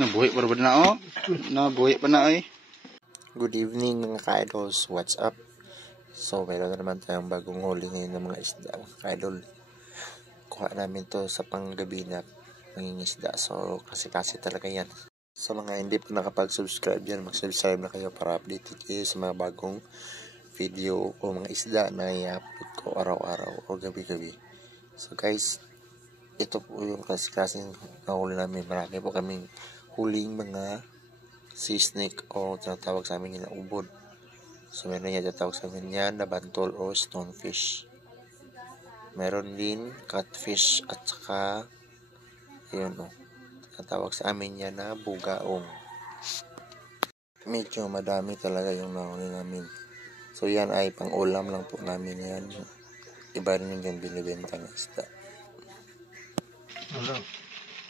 Nabuhi pa na oh. Nabuhi pa na eh. Good evening mga ka-idols, what's up? So meron na naman tayong bagong huli ngayon ng mga isda mga ka-idol. Kuha namin to sa panggabi na mangingisda, so kasi talaga yan. Sa mga hindi pa nakapag-subscribe yan, mag-subscribe na kayo para updated kayo sa mga bagong video o mga isda na i-upload ko araw-araw o gabi-gabi. So guys, ito po yung kasing nahuli namin. Marami po kaming huling mga sea snake o tinatawag sa amin nila ubod. So meron yan tinatawag sa amin yan na bantol o stonefish. Meron din catfish at saka yun o, tinatawag sa amin yan na bugaong. Medyo madami talaga yung nahuli namin. So yan ay pang ulam lang po namin yan. Iba rin yung binibenta na isda.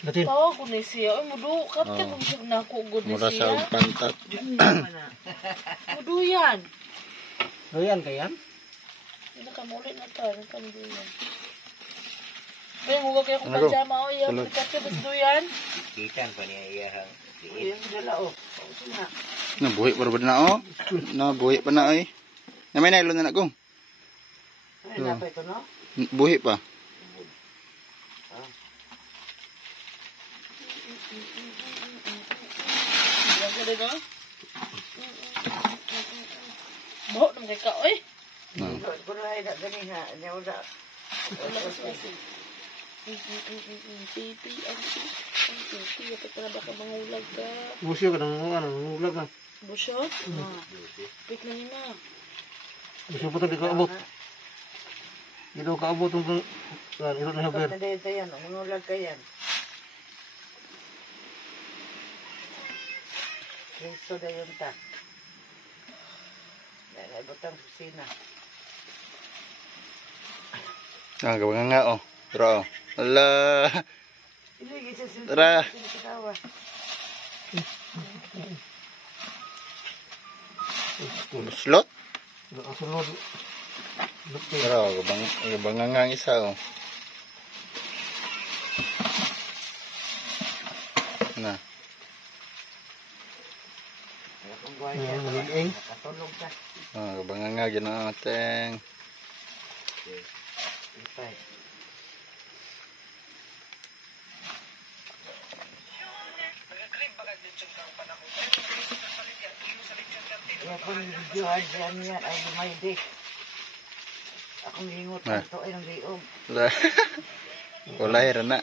Datin. Tawag ko na siya. Ay, mudukat ka kung siya nakugod na siya. Mura sa pantat. Muduyan. Doyan kayan? Nakamulit na to. Nakamuduyan. Kaya huwag kayo kung pajama o iya. Pikat ka bas duyan. Kitan pa niya iyahang. Iyan dala o. Nabuhi pa na oh. Nabuhi pa na eh. Na may nailon na nagong. Ay, napay ito no? Buhi pa. Yan ka dito. Baho naman kay ka oy. Kung ay na gani ha. Niya wala. Wala ka siya. Pipi. Ang pipi. Kapag na baka mangulag ka. Busyo ka nang ulag ka. Busyo? Pit na nina. Busyo po ito di ka abot. Ito ka abot itong ito na haber. Ito yan, mangulag ka yan. Kristo na yun ta. Naibot ang kusina. Gawin nga oh. Tara oh. Ala. Tara. Slot? Sunod. Tara oh. Gabang nga isa oh. Na. Nakatulog ka. Gabang nga ginateng. Ipay. Kaya kung videohan yan ay lumaydik. Akong hingot na ito ay ng liog. Kulay rana.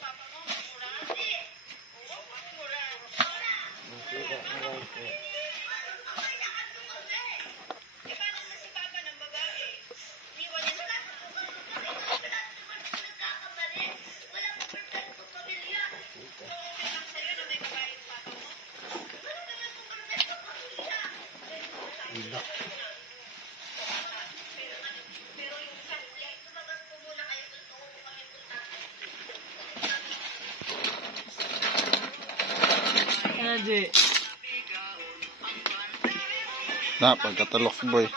Na, pagkatalok boy.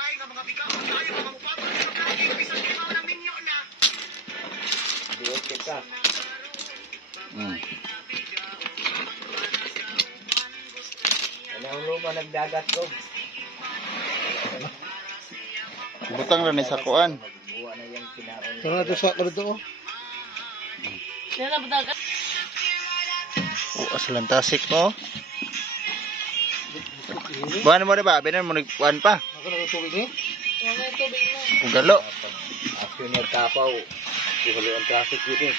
Anong luma nagdagat ko? Butang na ni sakuan. Tara ito sa kalito o. Sila na butagan. Aslan tasik mo. Buwan mo ba? Binan mo nagkuan pa. Ako nagtubig ni? Huwag na tubig mo. Ugalo. After nagtapaw, ihalo ang traffic dito.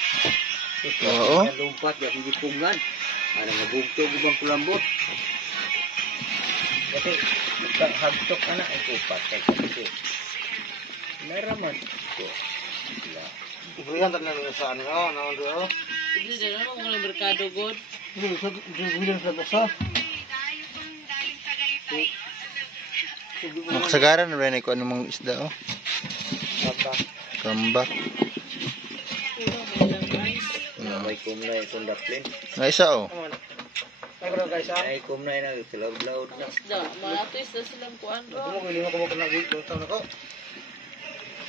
Oo. Lumpat, yung gipungan. Ano nabugtog ibang kulambot. Kasi, hagtok ka na, ay kupat. Kasi, naraman. Ibrihan tayo na sa ano o. Naon doon o. Hindi na naman kung ng merkado god. Hindi, sa bilin sa basa. Makasagaran na rin ko ano mong isda oh. Kambak. May kumna itong daplin. Nga isa oh. Ay kumna na, tilaw-law na. Isda. Mga twist na silang kuan ro. Hindi mo ka nag-ito. Tawag ako.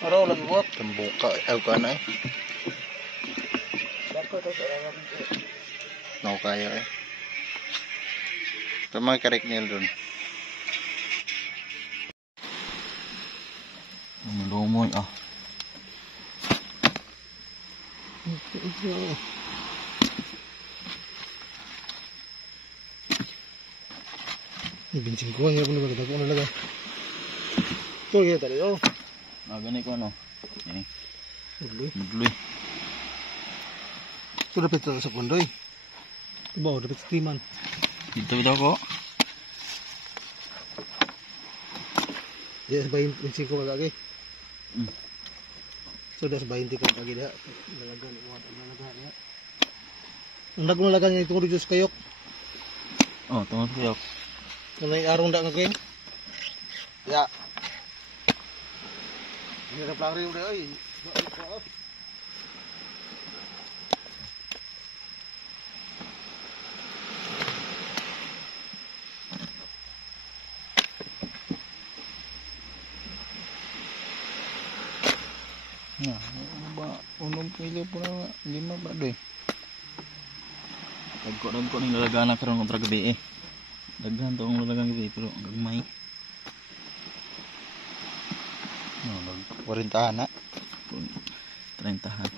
Araw lang buhat. Tambuka. Ayaw ka na eh. Dako to sa araw. No kaya eh. Ito mga kariknil doon. Lumoy ah. Bensin ko nga puno kita ko na laga. Ito kaya tali oh. Gani ko ano. Ini. Uloy. Nagluy. Ito dapat sa kondoy. Bawa dapat sa timan. Dito ko. Dia sebayin bensin ko kagak. Hmm. Sudah sebayin tikan lagi dah. Lalaga ni buat lalaga ya. Ndak mo lalaga ni tunggu jus kayok. Oh, tunggu kayok. Kunay arong dak ngageng. Ya. Ini ada pelari udah euy. Nah, ba unong pili po na 5 ba doy. Dagko ning lalagana karon kontra gabi eh. Daghan to ang lalagang gabi pero gagmay. No, 40 na. 30han.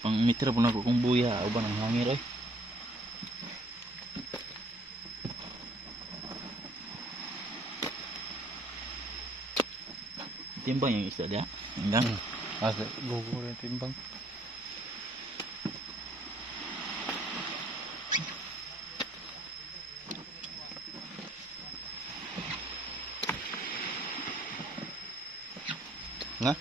Pang mitra po na ko kung buya o ba nang hangir oy. Timbang yang isda dia. Hanggang. Ada gugur yang timbang. Nah.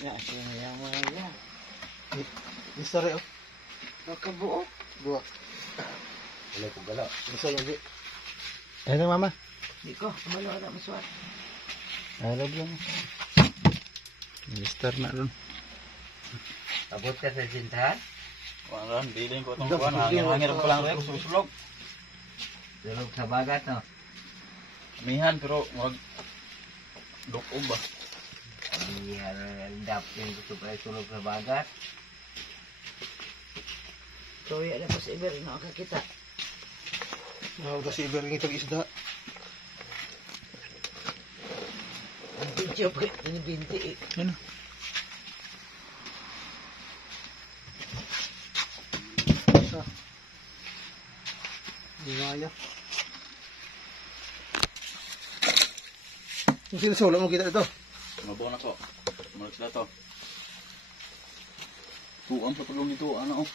Ya, siya maya. Isore oh. Makabuo. Dua. Wala ko gala. Isa yung di. Ayun na mama. Di ko, kumalo na masuat. Ada belum? Mister nak dun. Abot ka sa sintahan? Wala, biling ko tong kuan. Hangir ko lang rek susulog. Sulog sa bagat, no? Mihan pero wag dokob ba. Di harap yung gusto pa sulog sa bagat. So, yan na po sa iber, nakakita. Udah si Iber ngitag isda. Ang video pa, binibinti eh. Ano? Isa. Di kaya. Yung sinasula mo kita ito. Mabaw na ko. Malag sila to. Tuang sa pagong nito, ano oh.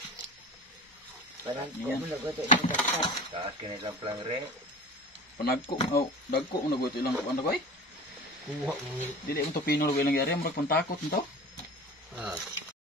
Parang Yan. kung nagoto yung magkakita. Taas kinilang plang re. Panagko, oh, dagko una go ito ilang kuan ko eh. Kuha mo. Dili mo to pino lugo ilang yari, mo pagpuntakot nito. Ah.